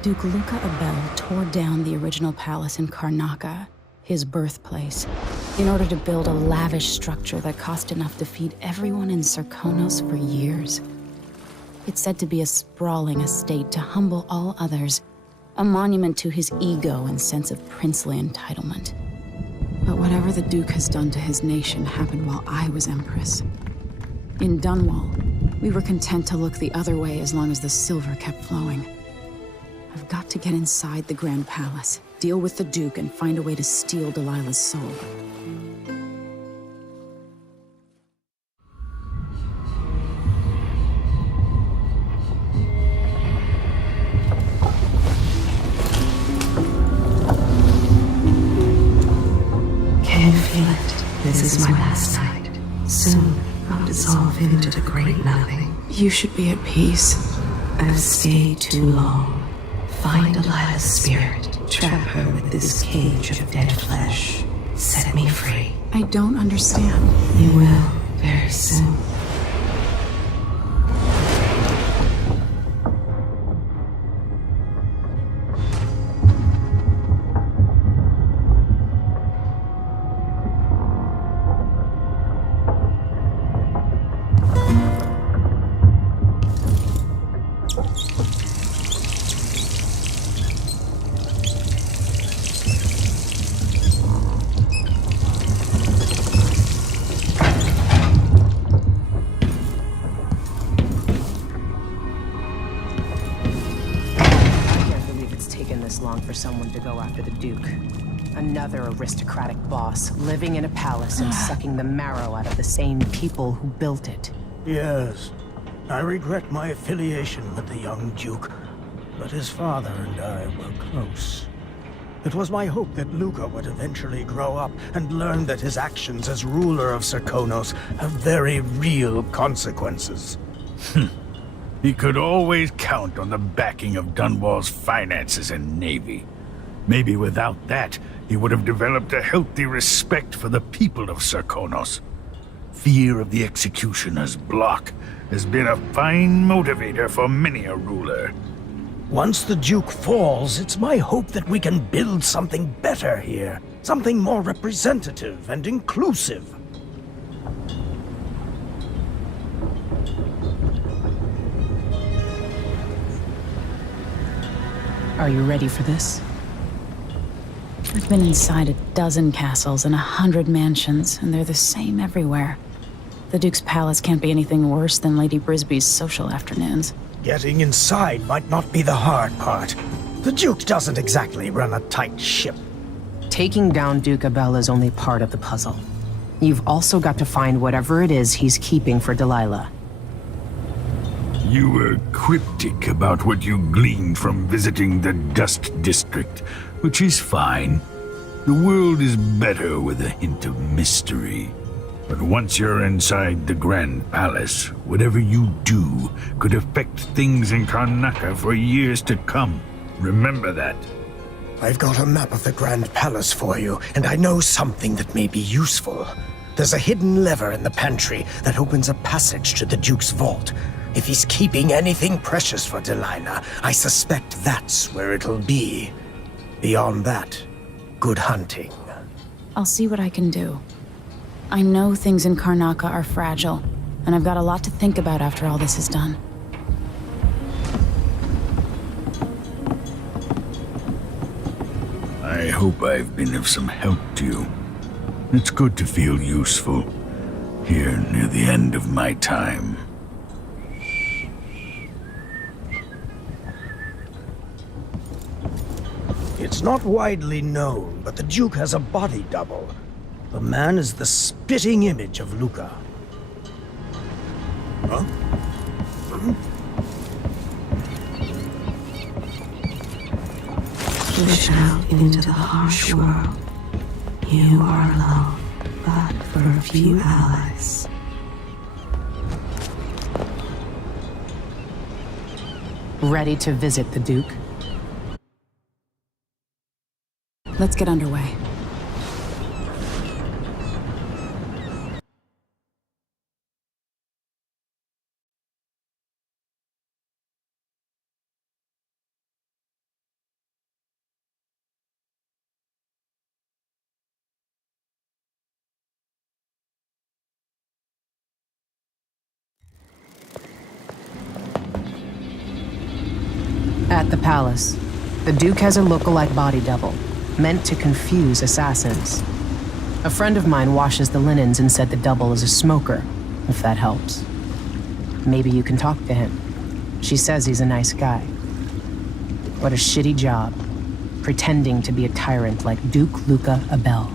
Duke Luca Abel tore down the original palace in Karnaca, his birthplace, in order to build a lavish structure that cost enough to feed everyone in Serkonos for years. It's said to be a sprawling estate to humble all others, a monument to his ego and sense of princely entitlement. But whatever the Duke has done to his nation happened while I was Empress. In Dunwall, we were content to look the other way as long as the silver kept flowing. I've got to get inside the Grand Palace, deal with the Duke, and find a way to steal Delilah's soul. Can you feel it? This is my last night. Soon, I'll dissolve into the great nothing. You should be at peace. I've stayed too long. Find Delilah's spirit. Trap her with this cage of dead flesh. Set me free. I don't understand. You will, very soon. Long for someone to go after the Duke. Another aristocratic boss, living in a palace and sucking the marrow out of the same people who built it. Yes, I regret my affiliation with the young Duke, but his father and I were close. It was my hope that Luca would eventually grow up and learn that his actions as ruler of Serkonos have very real consequences. He could always count on the backing of Dunwall's finances and navy. Maybe without that, he would have developed a healthy respect for the people of Serkonos. Fear of the Executioner's block has been a fine motivator for many a ruler. Once the Duke falls, it's my hope that we can build something better here. Something more representative and inclusive. Are you ready for this? I've been inside a dozen castles and 100 mansions, and they're the same everywhere. The Duke's palace can't be anything worse than Lady Brisby's social afternoons. Getting inside might not be the hard part. The Duke doesn't exactly run a tight ship. Taking down Duke Abel is only part of the puzzle. You've also got to find whatever it is he's keeping for Delilah. You were cryptic about what you gleaned from visiting the Dust District, which is fine. The world is better with a hint of mystery. But once you're inside the Grand Palace, whatever you do could affect things in Karnaca for years to come. Remember that. I've got a map of the Grand Palace for you, and I know something that may be useful. There's a hidden lever in the pantry that opens a passage to the Duke's vault. If he's keeping anything precious for Delilah, I suspect that's where it'll be. Beyond that, good hunting. I'll see what I can do. I know things in Karnaca are fragile, and I've got a lot to think about after all this is done. I hope I've been of some help to you. It's good to feel useful, here near the end of my time. It's not widely known, but the Duke has a body double. The man is the spitting image of Luca. Huh? Push out into the harsh world. You are alone, but for a few allies. Ready to visit the Duke? Let's get underway. At the palace, the Duke has a look-alike body double, meant to confuse assassins. A friend of mine washes the linens and said the double is a smoker, if that helps. Maybe you can talk to him. She says he's a nice guy. What a shitty job, pretending to be a tyrant like Duke Luca Abel.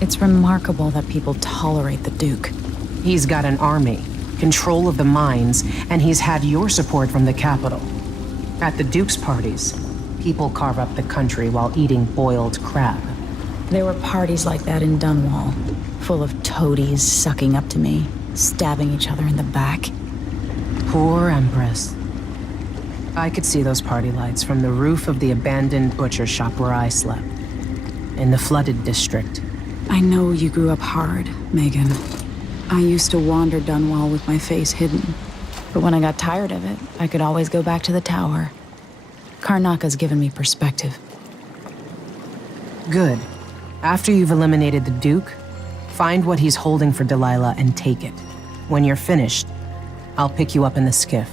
It's remarkable that people tolerate the Duke. He's got an army, control of the mines, and he's had your support from the capital. At the Duke's parties, people carve up the country while eating boiled crab. There were parties like that in Dunwall, full of toadies sucking up to me, stabbing each other in the back. Poor Empress. I could see those party lights from the roof of the abandoned butcher shop where I slept, in the flooded district. I know you grew up hard, Megan. I used to wander Dunwall with my face hidden. But when I got tired of it, I could always go back to the tower. Karnaka's given me perspective. Good. After you've eliminated the Duke, find what he's holding for Delilah and take it. When you're finished, I'll pick you up in the skiff.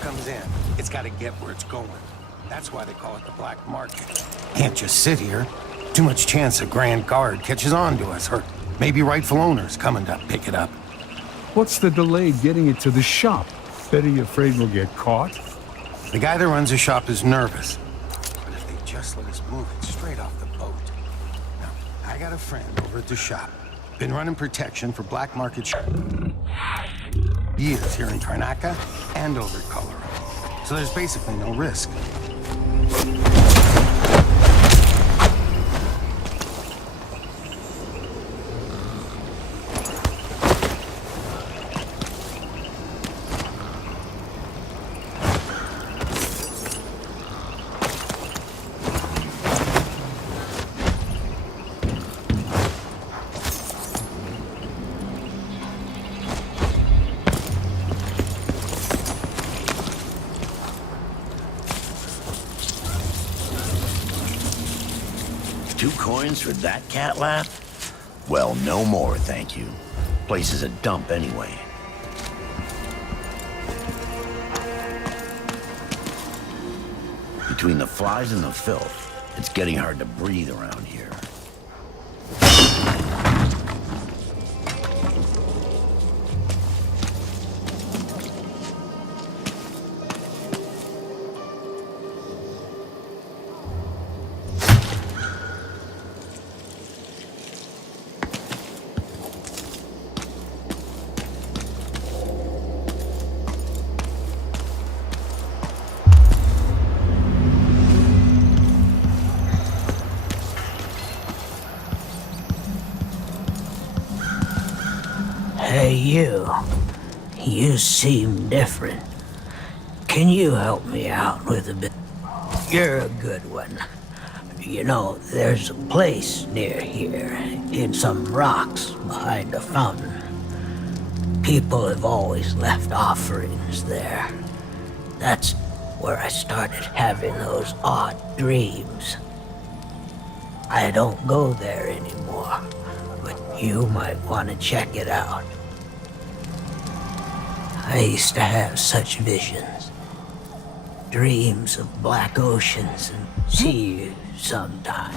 Comes in. It's got to get where it's going. That's why they call it the black market. Can't just sit here. Too much chance a Grand Guard catches on to us, or maybe rightful owners coming to pick it up. What's the delay getting it to the shop? Betty afraid we'll get caught? The guy that runs the shop is nervous. But if they just let us move it straight off the boat. Now, I got a friend over at the shop. Been running protection for black market years here in Karnaka and over Colorado. So there's basically no risk. For that cat lap? Well, no more, thank you. Place is a dump anyway. Between the flies and the filth, it's getting hard to breathe around here. Hey, you. You seem different. Can you help me out with a bit? You're a good one. You know, there's a place near here, in some rocks behind a fountain. People have always left offerings there. That's where I started having those odd dreams. I don't go there anymore, but you might want to check it out. I used to have such visions. Dreams of black oceans and see you sometime.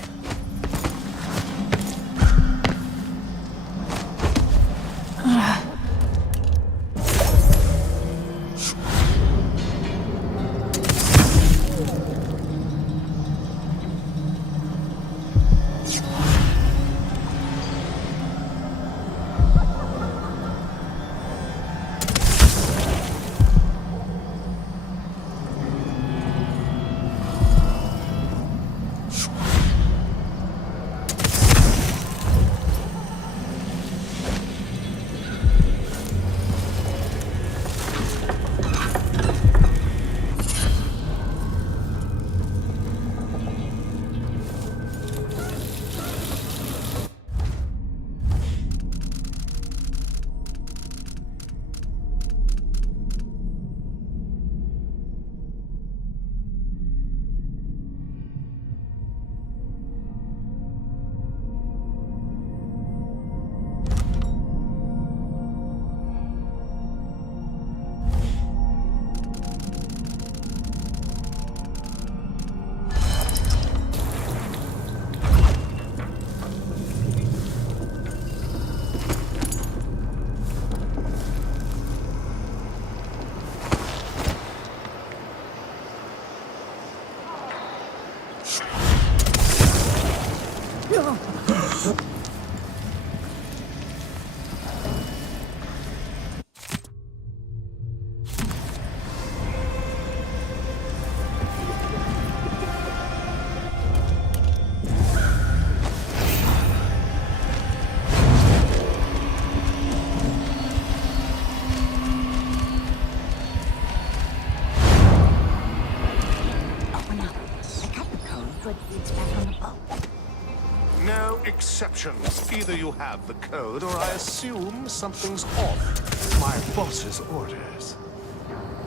exceptions. Either you have the code, or I assume something's off. My boss's orders.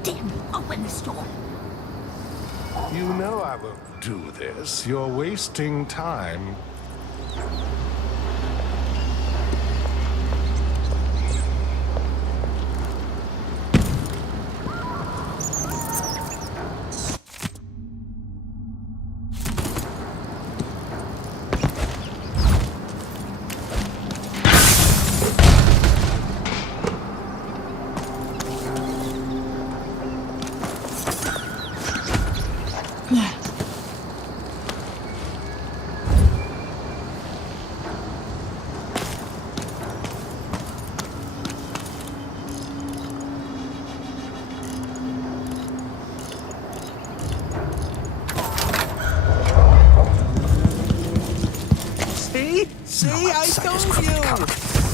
Damn, open this door. You know I won't do this. You're wasting time. See, I told you!